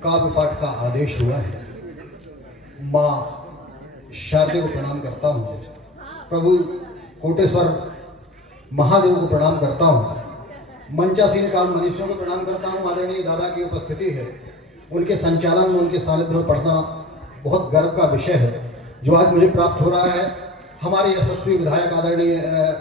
काव्य पाठ का आदेश हुआ है। माँ शारदे को प्रणाम करता हूँ, प्रभु कोटेश्वर महादेव को प्रणाम करता हूँ, मंचासीन काल मनीषियों को प्रणाम करता हूँ। आदरणीय दादा की उपस्थिति है, उनके संचालन में, उनके सानिध्य में पढ़ना बहुत गर्व का विषय है जो आज मुझे प्राप्त हो रहा है। हमारे यशस्वी विधायक आदरणीय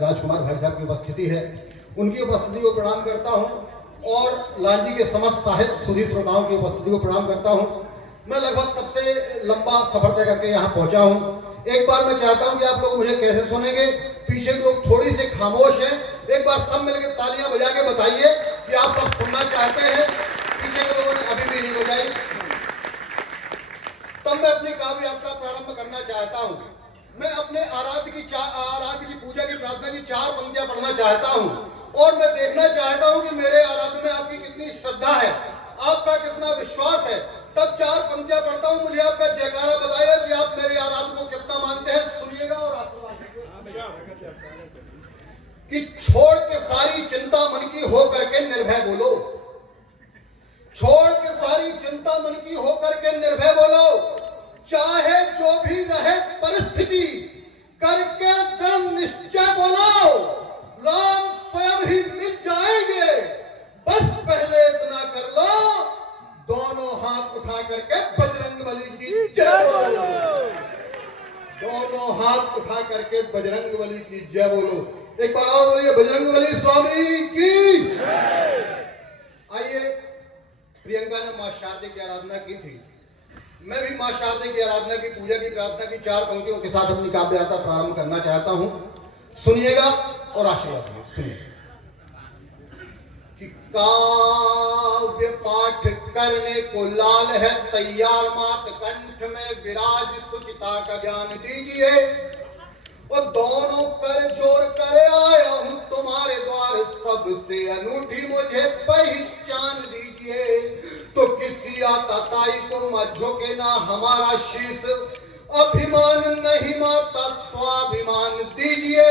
राजकुमार भाई साहब की उपस्थिति है, उनकी उपस्थिति को प्रणाम करता हूँ और लांजी के समस्त साहित्य सुधी श्रोताओं की उपस्थिति को प्रणाम करता हूँ। मैं लगभग सबसे लंबा सफर तय करके यहाँ पहुंचा हूँ। एक बार मैं चाहता हूँ कि आप लोग मुझे कैसे सुनेंगे, पीछे के लोग थोड़ी से खामोश हैं, एक बार सब मिलकर तालियां बजा के बताइए कि आप सब सुनना चाहते हैं। पीछे के लोगों ने अभी भी नहीं बजाई। तब मैं अपनी काव्य यात्रा प्रारंभ करना चाहता हूँ। मैं अपने आराध्य की पूजा की प्रार्थना की 4 पंक्तियां पढ़ना चाहता हूँ और मैं देखना चाहता हूँ कि मेरे आराध्य में आपकी कितनी श्रद्धा है, आपका कितना विश्वास है। तब 4 पंक्तियां पढ़ता हूँ, मुझे आपका जयकारा बताइए कि आप मेरे आराध्य को कितना मानते हैं। सुनिएगा और आशीर्वाद कि छोड़ के सारी चिंता मन की हो करके निर्भय बोलो, छोड़ के सारी चिंता मन की हो करके निर्भय बोलो, चाहे जो भी रहे परिस्थिति करके दृढ़ निश्चय बोलो, राम स्वयं ही मिल जाएंगे, बस पहले इतना कर लो, दोनों हाथ उठा करके बजरंगबली की जय बोलो, दोनों हाथ उठा करके बजरंगबली की जय बोलो। एक बार और बोलिए बजरंगबली स्वामी की। आइए, प्रियंका ने मां शारदे की आराधना की थी, मैं भी मां शारदे की आराधना की पूजा की प्रार्थना की 4 पंक्तियों के साथ अपनी काव्य यात्रा प्रारंभ करना चाहता हूं। सुनिएगा और आशीर्वाद सुनिए कि काव्य पाठ करने को लाल है तैयार, मात कंठ में विराज सुचिता का ज्ञान दीजिए, और दोनों कर जोर कर आया हूं तुम्हारे द्वार, सबसे अनूठी मुझे पहचान दीजिए। तो किसी आताताई को मत झोंके ना हमारा शीश, अभिमान नहीं माता स्वाभिमान दीजिए,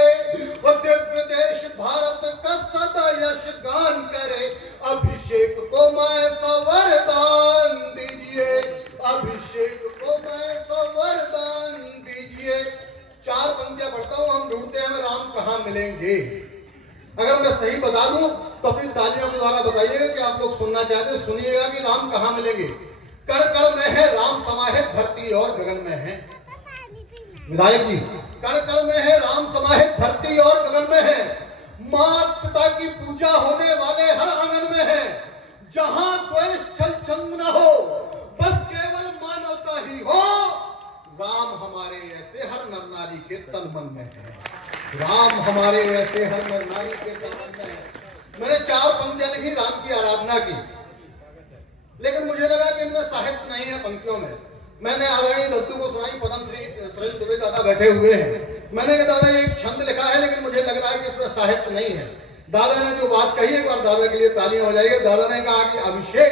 और दिव्य देश भारत का सदा यश गान करे, अभिषेक को मैं वरदान दीजिए, अभिषेक को मैं वरदान दीजिए। 4 पंक्तियां पढ़ता हूं, हम ढूंढते हैं राम कहां मिलेंगे। अगर मैं सही बता दूं तो अपनी तालियों के द्वारा बताइएगा कि आप लोग सुनना चाहते हैं। सुनिएगा कि राम कहां मिलेंगे। कण कण में है राम समाहित, धरती और गगन में है। विधायक जी, कण कण में है राम समाहित, धरती और गगन में है, माता पिता की पूजा होने वाले हर आंगन में है, जहां द्वेष छल छंद न हो, बस केवल मानवता ही हो, राम हमारे ऐसे हर नर नारी के तन मन में है, राम हमारे ऐसे हर नर नारी के तन मन में है। मैंने 4 पंक्तियां लिखी राम की आराधना की, लेकिन मुझे लगा कि इनमें साहित्य नहीं है पंक्तियों में। मैंने आदरणीय दत्तू को सुनाई, पद्मश्री सुरेश दुबे दादा बैठे हुए हैं। मैंने कहा दादा ये एक छंद लिखा है, लेकिन मुझे लग रहा है कि इसमें साहित्य नहीं है। दादा ने जो बात कही, एक बार दादा के लिए तालियां हो जाएगी। दादा ने कहा कि अभिषेक,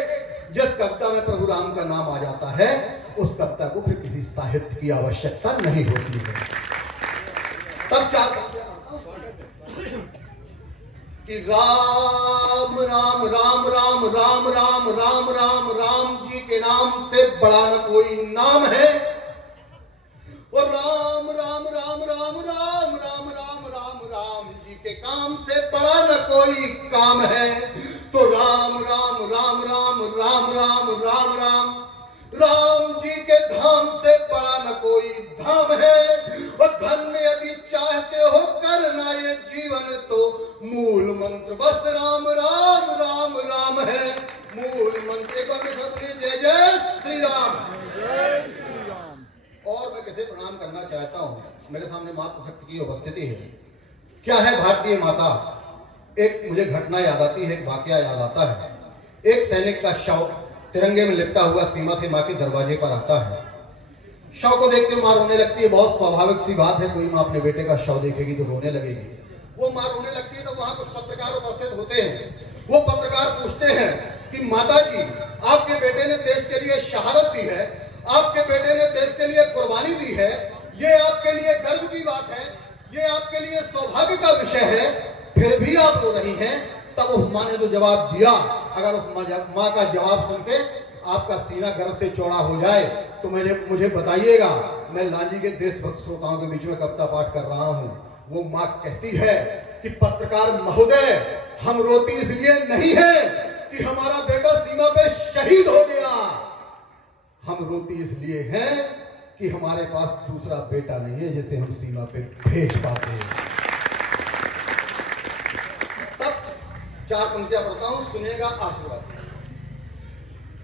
जिस कविता में प्रभु राम का नाम आ जाता है, उस कविता को फिर किसी साहित्य की आवश्यकता नहीं होती है। तब 4 कि राम राम राम राम राम राम राम राम राम जी के नाम से बड़ा न कोई नाम है, और राम राम राम राम राम राम राम राम राम जी के काम से बड़ा न कोई काम है। तो राम राम राम राम राम राम राम राम राम जी के धाम से बड़ा न कोई धाम है, और धन्य यदि चाहते हो करना ये जीवन, तो मूल मंत्र बस राम राम राम राम है। मूल मंत्र जय जय श्री राम, जय श्री राम। और मैं किसे प्रणाम करना चाहता हूँ, मेरे सामने माता शक्ति की उपस्थिति है। क्या है भारतीय माता? एक मुझे घटना याद आती है, एक वाकया याद आता है। एक सैनिक का शव तिरंगे में लिपटा हुआ सीमा से मां के दरवाजे पर आता है। शव को देख के मां रोने लगती है। बहुत स्वाभाविक सी बात है, कोई मां अपने बेटे का शव देखेगी तो रोने लगेगी। वो मां रोने लगती है तो वहां कुछ पत्रकार उपस्थित होते हैं। वो पत्रकार पूछते हैं कि माता जी, आपके बेटे ने देश के लिए शहादत दी है, आपके बेटे ने देश के लिए कुर्बानी दी है, ये आपके लिए गर्व की बात है, ये आपके लिए सौभाग्य का विषय है, फिर भी आप रो रही हैं। तब उस मां ने जो जवाब दिया, अगर उस मां का जवाब सुन के आपका सीना गर्व से चौड़ा हो जाए तो मुझे बताइएगा। मैं लांजी के देशभक्त श्रोताओं के बीच में कविता पाठ कर रहा हूं। वो मां कहती है कि पत्रकार महोदय, हम रोती इसलिए नहीं है कि हमारा बेटा सीमा पे शहीद हो गया, हम रोती इसलिए हैं कि हमारे पास दूसरा बेटा नहीं है जिसे हम सीमा पे भेज पाते। तब 4 पंक्तियां पढ़ता हूं, सुनिएगा आशीर्वाद।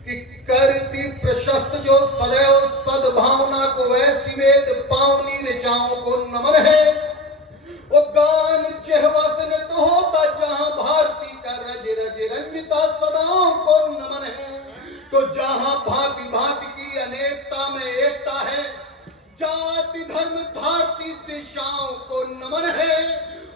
कि करती प्रशस्त जो सदैव सद्भावना को वैसी वेद पावनी ऋचाओं को नमन है। वो गान जेहवासन तो होता जहां भारती का रज रज रंजिता सदाओं को नमन है। तो जहां भांति भांति की अनेकता में एकता है, जाति धर्म धारती दिशाओं को नमन है।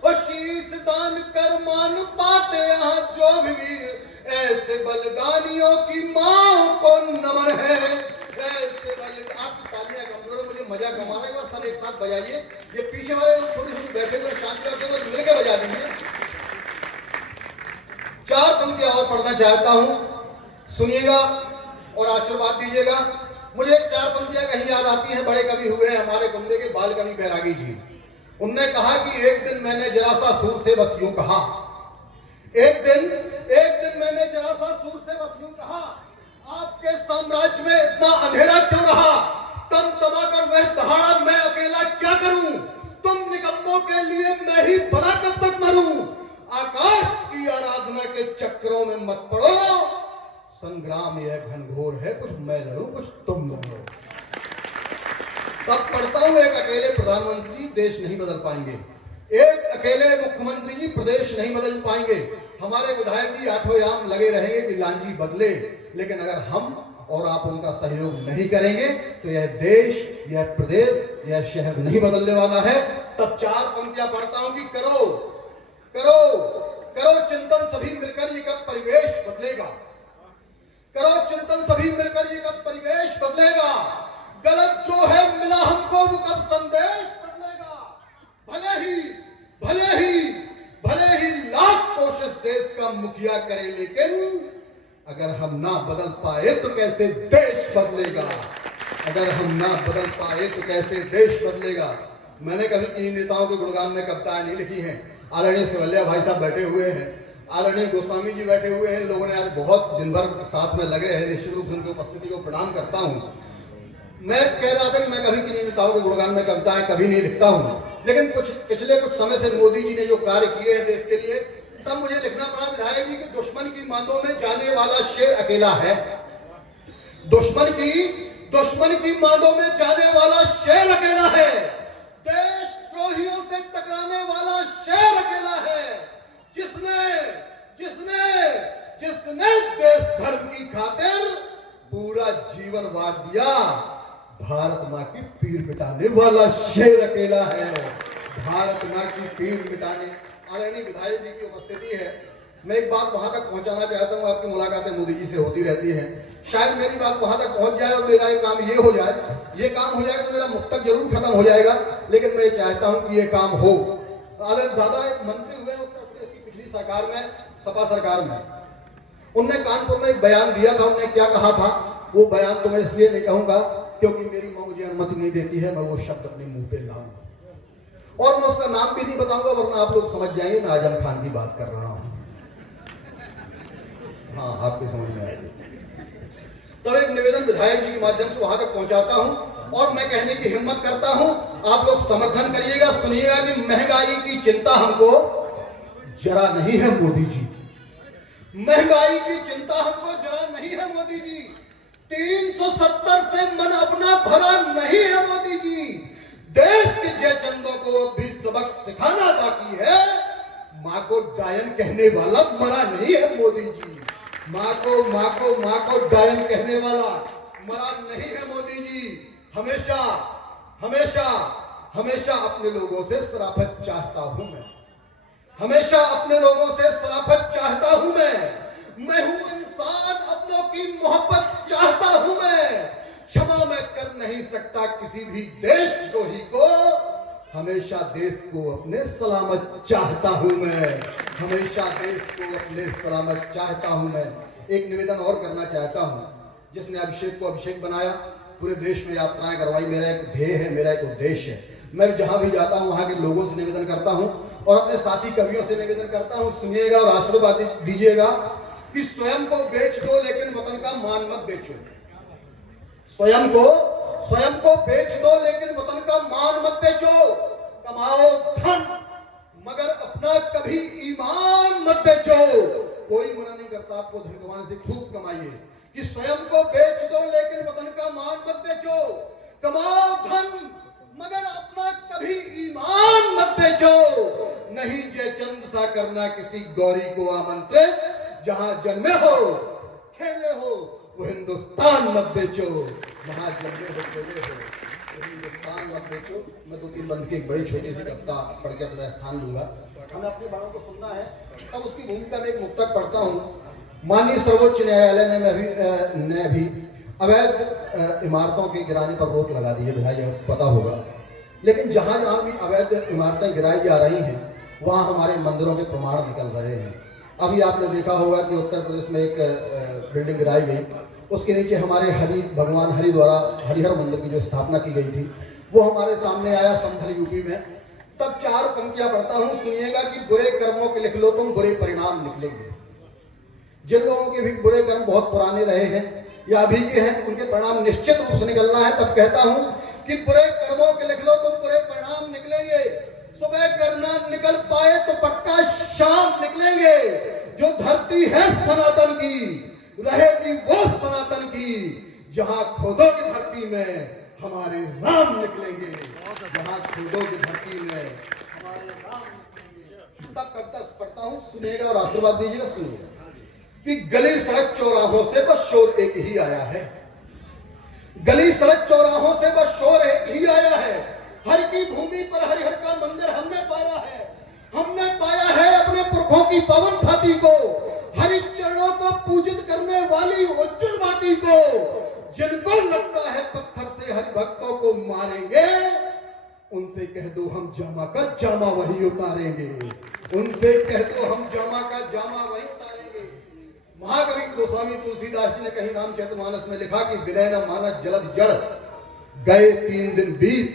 और शीश दान कर मान पाते यहाँ जो भी वीर, ऐसे बलिदानियों की मां को नमन है। ऐसे बलिदान, आपकी तालियां कमजोर है, मुझे मजा कमाना है, सब एक साथ बजाइए। ये पीछे वाले लोग थोड़ी सी बैठे हुए शांति से वो मिलकर बजा देंगे। 4 पंक्तियां और पढ़ना चाहता हूं, सुनिएगा और आशीर्वाद दीजिएगा। मुझे 4 पंक्तियां कहीं याद आती हैं, बड़े कवि हुए हैं हमारे बंदे के बाल कवि बैरागी जी। उनने कहा कि एक दिन मैंने जरा सा सूर से बस यूं कहा, एक दिन मैंने जरा सा सूर से बस यूं कहा, आपके साम्राज्य में इतना अंधेरा क्यों रहा? तम तबाकर वह दहाड़ा, मैं अकेला क्या करूं? तुम निकम्मों के लिए मैं ही बड़ा कब तक मरूं? आकाश की आराधना के चक्रों में मत पड़ो, संग्राम यह घनघोर है, कुछ मैं लड़ूं कुछ तुम लड़ो। तब पढ़ता हूं, एक अकेले प्रधानमंत्री देश नहीं बदल पाएंगे, एक अकेले मुख्यमंत्री जी प्रदेश नहीं बदल पाएंगे। हमारे विधायक जी आठों याम लगे रहेंगे कि लांजी बदले, लेकिन अगर हम और आप उनका सहयोग नहीं करेंगे तो यह देश, यह प्रदेश, यह शहर नहीं बदलने वाला है। तब 4 पंक्तियां पढ़ता हूं कि करो करो करो चिंतन सभी मिलकर ये कब परिवेश बदलेगा। करो चिंतन सभी मिलकर ये कब परिवेश बदलेगा। गलत जो है मिला हमको वो कब संदेश बदलेगा। भले ही लाख कोशिश देश का मुखिया करे, लेकिन अगर हम ना बदल पाए तो कैसे देश बदलेगा। अगर हम ना बदल पाए तो कैसे देश बदलेगा। मैंने कभी किन्हीं नेताओं के गुणगान में कविताएं नहीं लिखी हैं। आदरणीय सिवलिया भाई साहब बैठे हुए हैं, आदरणीय गोस्वामी जी बैठे हुए हैं, लोगों ने आज बहुत दिन भर साथ में लगे हैं, निश्चित रूप से उनकी उपस्थिति को प्रणाम करता हूं। मैं कह रहा था कि मैं कभी किन्हीं नेताओं के गुणगान में कविताएं कभी नहीं लिखता हूं, लेकिन पिछले कुछ समय से मोदी जी ने जो कार्य किए हैं देश के लिए, तब मुझे लिखना पड़ा विधायक जी कि दुश्मन की मांदों में जाने वाला शेर अकेला है। दुश्मन की मांदों में जाने वाला शेर अकेला है। देशद्रोहियों से टकराने वाला शेर अकेला है। जिसने देश धर्म की खातिर पूरा जीवन वार दिया, भारत मां की पीर मिटाने वाला शेर अकेला है। भारत मां की पीर मिटाने। आदरणीय विधायक जी की उपस्थिति है, मैं एक बात वहां तक पहुंचाना चाहता हूं। आपकी मुलाकातें मोदी जी से होती रहती हैं, शायद मेरी बात वहां तक पहुंच जाए और मेरा ये काम हो जाए। ये काम हो जाए तो मेरा मुक्तक जरूर खत्म हो जाएगा, लेकिन मैं चाहता हूं कि ये काम हो। दादा एक मंत्री हुए उत्तर प्रदेश की पिछली सरकार में, सपा सरकार में, उनने कानपुर में एक बयान दिया था। उन्होंने क्या कहा था, वो बयान तो मैं इसलिए नहीं कहूंगा क्योंकि मेरी मां मुझे अनुमति नहीं देती है मैं वो शब्द अपने मुंह पे लाऊंगा, और मैं उसका नाम भी नहीं बताऊंगा, वरना आप लोग समझ जाएंगे मैं आजम खान की बात कर रहा हूं। हाँ, आपको समझ में आएगी। तब एक निवेदन विधायक जी के माध्यम से वहां तक पहुंचाता हूं और मैं कहने की हिम्मत करता हूं, आप लोग समर्थन करिएगा, सुनिएगा कि महंगाई की चिंता हमको जरा नहीं है मोदी जी। महंगाई की चिंता हमको जरा नहीं है मोदी जी। 370 से मन अपना भरा नहीं है मोदी जी। देश के जय चंदों को भी सबक सिखाना बाकी है। मां को डायन कहने वाला मरा नहीं है मोदी जी। मां को डायन कहने वाला मरा नहीं है मोदी जी। हमेशा अपने लोगों से शराफत चाहता हूं मैं। हमेशा अपने लोगों से शराफत चाहता हूं मैं हूं इंसान, अपनों की मोहब्बत चाहता हूं मैं। क्षमा मैं कर नहीं सकता किसी भी देशद्रोही को, हमेशा देश को अपने सलामत चाहता हूं मैं। हमेशा देश को अपने सलामत चाहता हूं मैं। एक निवेदन और करना चाहता हूं, जिसने अभिषेक को अभिषेक बनाया, पूरे देश में यात्राएं करवाई। मेरा एक ध्येय है, मेरा एक उद्देश्य है। मैं जहां भी जाता हूं वहां के लोगों से निवेदन करता हूं और अपने साथी कवियों से निवेदन करता हूं, सुनिएगा और आशीर्वाद दीजिएगा कि स्वयं को बेच दो लेकिन वतन का मान मत बेचो। स्वयं को बेच दो लेकिन वतन का मान मत बेचो। कमाओ धन मगर अपना कभी ईमान मत बेचो। कोई मना नहीं करता आपको धन कमाने से, खूब कमाइए। कि स्वयं को बेच दो लेकिन वतन का मान मत बेचो। कमाओ धन मगर अपना कभी ईमान मत बेचो। नहीं जयचंद सा करना किसी गौरी को आमंत्रित, जहां जन्मे हो खेले हो वो हिंदुस्तान मत बेचो। वहां जन्मे हो खेले हो हिंदुस्तान मत बेचो। मैं 2-3 बंद की एक बड़ी छोटी सी कविता पढ़ के अपना स्थान लूंगा। हमें अपने बड़ों को सुनना है, तब उसकी भूमिका में एक मुक्तक पढ़ता हूँ। माननीय सर्वोच्च न्यायालय ने भी अवैध इमारतों के गिराने पर रोक लगा दी है, भाई पता होगा। लेकिन जहां जहां भी अवैध इमारतें गिराई जा रही हैं वहां हमारे मंदिरों के प्रमाण निकल रहे हैं। अभी आपने देखा होगा कि उत्तर प्रदेश में एक बिल्डिंग गिराई गई, उसके नीचे हमारे भगवान हरि द्वारा हरिहर मंदिर की जो स्थापना की गई थी वो हमारे सामने आया समथल यूपी में। तब 4 पंक्तियां पढ़ता हूं, सुनिएगा कि बुरे कर्मों के लिख लो तुम, बुरे परिणाम निकलेंगे। जिन लोगों के भी बुरे कर्म बहुत पुराने रहे हैं या अभी के हैं, उनके परिणाम निश्चित रूप से निकलना है। तब कहता हूं कि बुरे कर्मों के लिख लो तुम, बुरे परिणाम निकलेंगे। सुबह करना निकल पाए तो पक्का शाम निकलेंगे। जो धरती है सनातन की रहेगी वो सनातन की, जहां खोदोगे धरती में हमारे राम निकलेंगे। जहां खोदोगे धरती में हमारे राम निकलेंगे। तब कविता पढ़ता हूं, सुनिएगा और आशीर्वाद दीजिएगा। सुनिएगा कि गली सड़क चौराहों से बस शोर एक ही आया है। गली सड़क चौराहों से बस शोर एक ही आया है। हर की भूमि पर हरिहर का मंदिर हमने पाया है। हमने पाया है अपने पुरखों की पवन भाती को, हरि चरणों को पूजित करने वाली उज्जवल भाती को। जिनको लगता है पत्थर से हरि भक्तों को मारेंगे, उनसे कह दो हम जामा का जामा वही उतारेंगे। उनसे कह दो हम जामा का जामा वही उतारेंगे। महाकवि गोस्वामी तुलसीदास जी ने कहीं रामचरितमानस में लिखा कि विनय न मानस जलद जड़, गए 3 दिन बीत,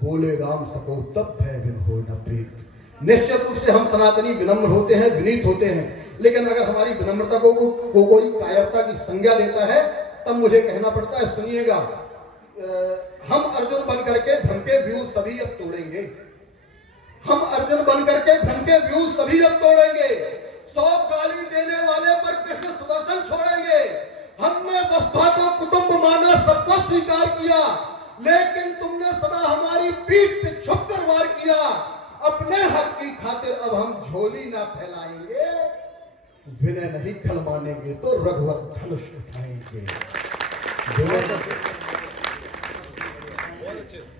बोले राम सको तब भय बिन हो न प्रीत। निश्चित रूप से हम सनातनी विनम्र होते हैं, विनीत होते हैं, लेकिन अगर हमारी विनम्रता को कोई कायरता की संज्ञा देता है तब मुझे कहना पड़ता है। सुनिएगा, हम अर्जुन बन करके भ्रम के व्यूह सभी अब तोड़ेंगे। हम अर्जुन बन करके भ्रम के व्यूह सभी अब तोड़ेंगे। 100 गाली देने वाले पर कृष्ण सुदर्शन छोड़ेंगे। हमने वसुधा को कुटुंब माना, सबको स्वीकार किया, लेकिन तुमने सदा हमारी पीठ पे छुपकर वार किया। अपने हक की खातिर अब हम झोली ना फैलाएंगे, विनय नहीं खल मानेंगे तो रघुवर धनुष उठाएंगे।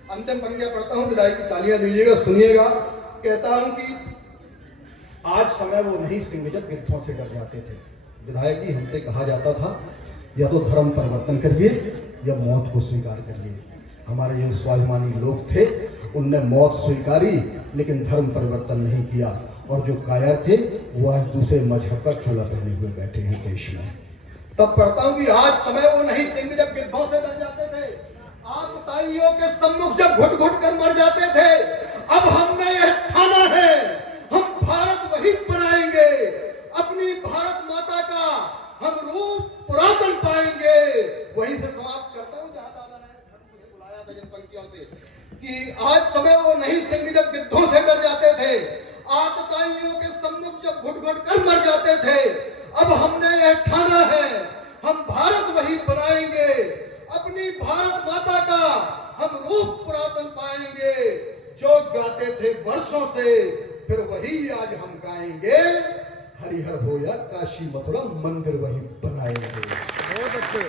अंतिम पंक्तियां पढ़ता हूं, विदाई की तालियां दीजिएगा। सुनिएगा, कहता हूं कि आज समय वो नहीं सिंह जब गिद्धों से डर जाते थे। विधायक जी, हमसे कहा जाता था या तो धर्म परिवर्तन करिए या मौत को स्वीकार करिए। हमारे जो स्वाभिमानी लोग थे उनने मौत स्वीकारी लेकिन धर्म परिवर्तन नहीं किया, और जो कायर थे वो आज दूसरे मजहब का चोला पहने हुए बैठे हैं देश में। तब पढ़ता हूं कि आज समय वो नहीं सिंह जब गिद्धों से डर जाते थे, आतताइयों के सम्मुख जब घुट घुट कर मर जाते थे। अब हमने यह ठाना है, हम भारत वही बनाएंगे। अपनी भारत माता का हम रूप पुरातन पाएंगे। वहीं से समाप्त करता हूं जहां दादा ने मुझे बुलाया था जिन पंक्तियों से, कि आज समय वो नहीं सिंह जब गिद्धों से डर जाते थे, आतताइयों के सम्मुख जब घुट घुट कर मर जाते थे। अब हमने यह ठाना है, हम भारत वही बनाएंगे। अपनी भारत माता का हम रूप पुरातन पाएंगे। जो गाते थे वर्षों से फिर वही आज हम गाएंगे। हरिहर हो या काशी मथुरा मंदिर वही बनाएंगे। बहुत अच्छे।